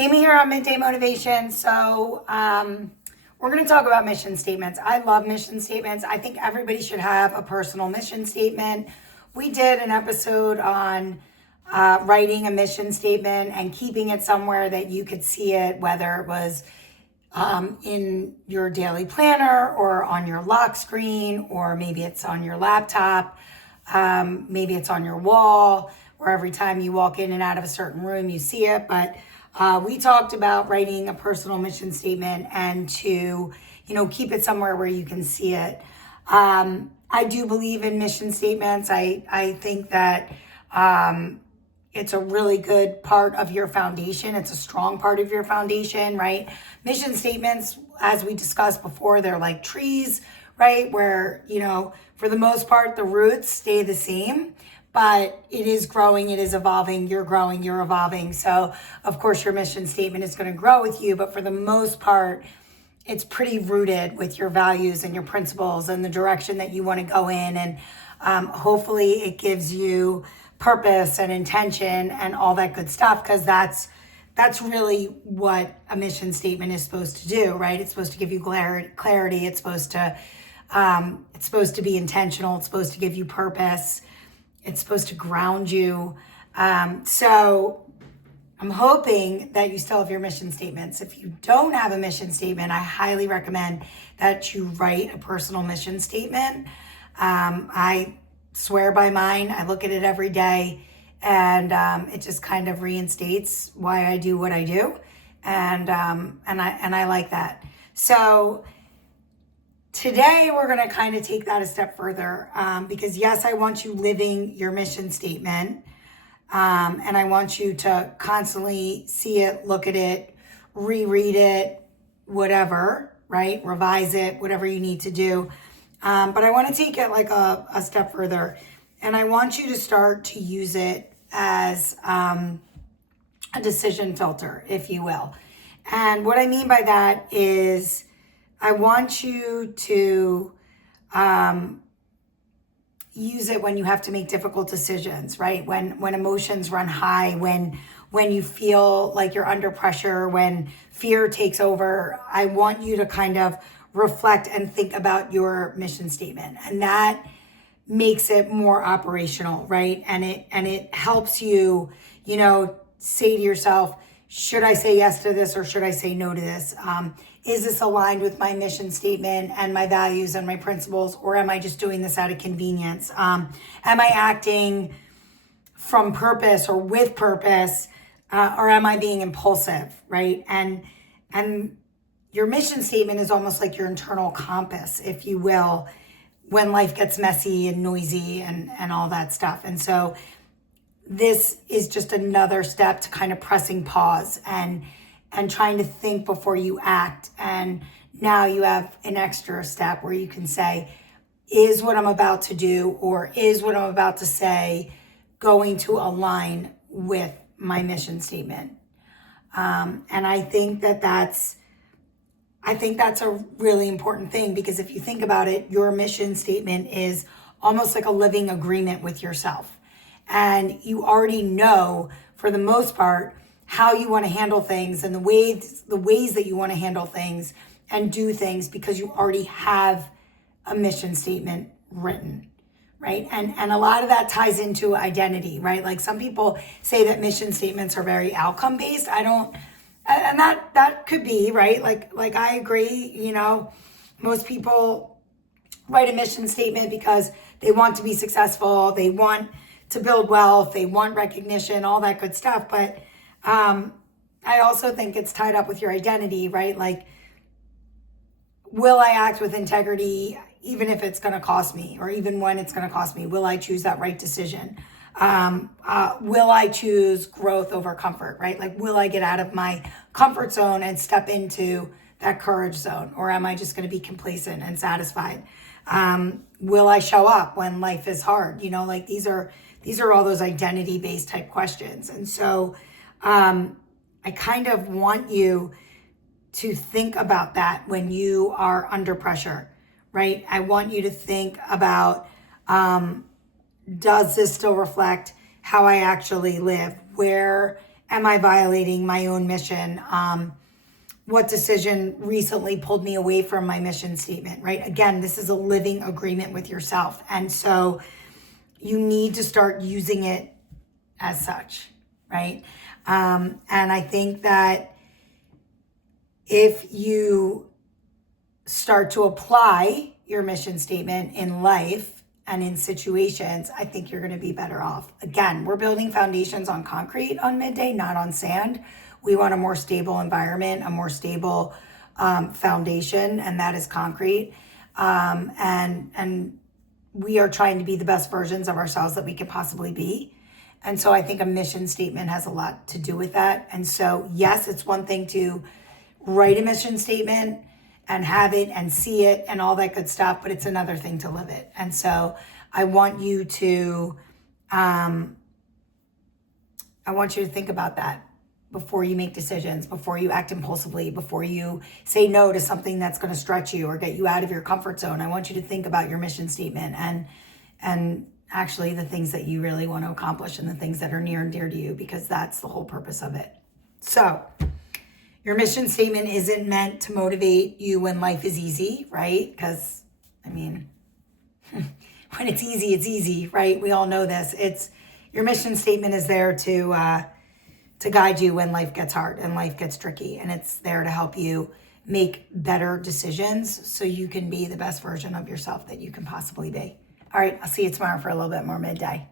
Amy here on Midday Motivation. So we're going to talk about mission statements. I love mission statements. I think everybody should have a personal mission statement. We did an episode on writing a mission statement and keeping it somewhere that you could see it, whether it was in your daily planner or on your lock screen, or maybe it's on your laptop, maybe it's on your wall, where every time you walk in and out of a certain room, you see it. But we talked about writing a personal mission statement and to, keep it somewhere where you can see it. I do believe in mission statements. I think that it's a really good part of your foundation. It's a strong part of your foundation, right? Mission statements, as we discussed before, they're like trees, right? Where, for the most part, the roots stay the same, but it is growing, it is evolving, you're growing, you're evolving. So of course your mission statement is going to grow with you, but for the most part, it's pretty rooted with your values and your principles and the direction that you want to go in. And hopefully it gives you purpose and intention and all that good stuff, because that's really what a mission statement is supposed to do, right? It's supposed to give you clarity. It's supposed to be intentional. It's supposed to give you purpose. It's supposed to ground you. So I'm hoping that you still have your mission statements. If you don't have a mission statement, I highly recommend that you write a personal mission statement. I swear by mine. I look at it every day, and it just kind of reinstates why I do what I do, and I like that. So today we're going to kind of take that a step further, because yes, I want you living your mission statement, and I want you to constantly see it, look at it, reread it, whatever, right? Revise it, whatever you need to do. But I want to take it like a step further, and I want you to start to use it as a decision filter, if you will. And what I mean by that is I want you to use it when you have to make difficult decisions, right? When emotions run high, when you feel like you're under pressure, when fear takes over. I want you to kind of reflect and think about your mission statement, and that makes it more operational, right? And it helps you, say to yourself, should I say yes to this or should I say no to this? Is this aligned with my mission statement and my values and my principles, or am I just doing this out of convenience? Am I acting from purpose or with purpose, or am I being impulsive, right? And your mission statement is almost like your internal compass, if you will, when life gets messy and noisy and all that stuff. And so this is just another step to kind of pressing pause and trying to think before you act. And now you have an extra step where you can say, is what I'm about to do, or is what I'm about to say going to align with my mission statement? And I think that's a really important thing, because if you think about it, your mission statement is almost like a living agreement with yourself. And you already know, for the most part, how you want to handle things and the ways that you want to handle things and do things, because you already have a mission statement written, right? And a lot of that ties into identity, right? Like some people say that mission statements are very outcome based. I don't. And that could be, right? Like I agree, most people write a mission statement because they want to be successful, they want to build wealth, they want recognition, all that good stuff. But I also think it's tied up with your identity, right? Like, will I act with integrity even if it's going to cost me, or even when it's going to cost me? Will I choose that right decision? Will I choose growth over comfort, right? Like, will I get out of my comfort zone and step into that courage zone? Or am I just going to be complacent and satisfied? Will I show up when life is hard? Like these are all those identity-based type questions. And so I kind of want you to think about that when you are under pressure, right? I want you to think about, does this still reflect how I actually live? Where am I violating my own mission? What decision recently pulled me away from my mission statement, right? Again, this is a living agreement with yourself. And so you need to start using it as such, right? And I think that if you start to apply your mission statement in life and in situations, I think you're going to be better off. Again, we're building foundations on concrete on Midday, not on sand. We want a more stable environment, a more stable foundation, and that is concrete. And we are trying to be the best versions of ourselves that we could possibly be. And so I think a mission statement has a lot to do with that. And so, yes, it's one thing to write a mission statement and have it and see it and all that good stuff, but it's another thing to live it. And so I want you to think about that before you make decisions, before you act impulsively, before you say no to something that's going to stretch you or get you out of your comfort zone. I want you to think about your mission statement and actually the things that you really want to accomplish and the things that are near and dear to you, because that's the whole purpose of it. So your mission statement isn't meant to motivate you when life is easy, right? Because, I mean, when it's easy, right? We all know this. Your mission statement is there to guide you when life gets hard and life gets tricky. And it's there to help you make better decisions so you can be the best version of yourself that you can possibly be. All right, I'll see you tomorrow for a little bit more Midday.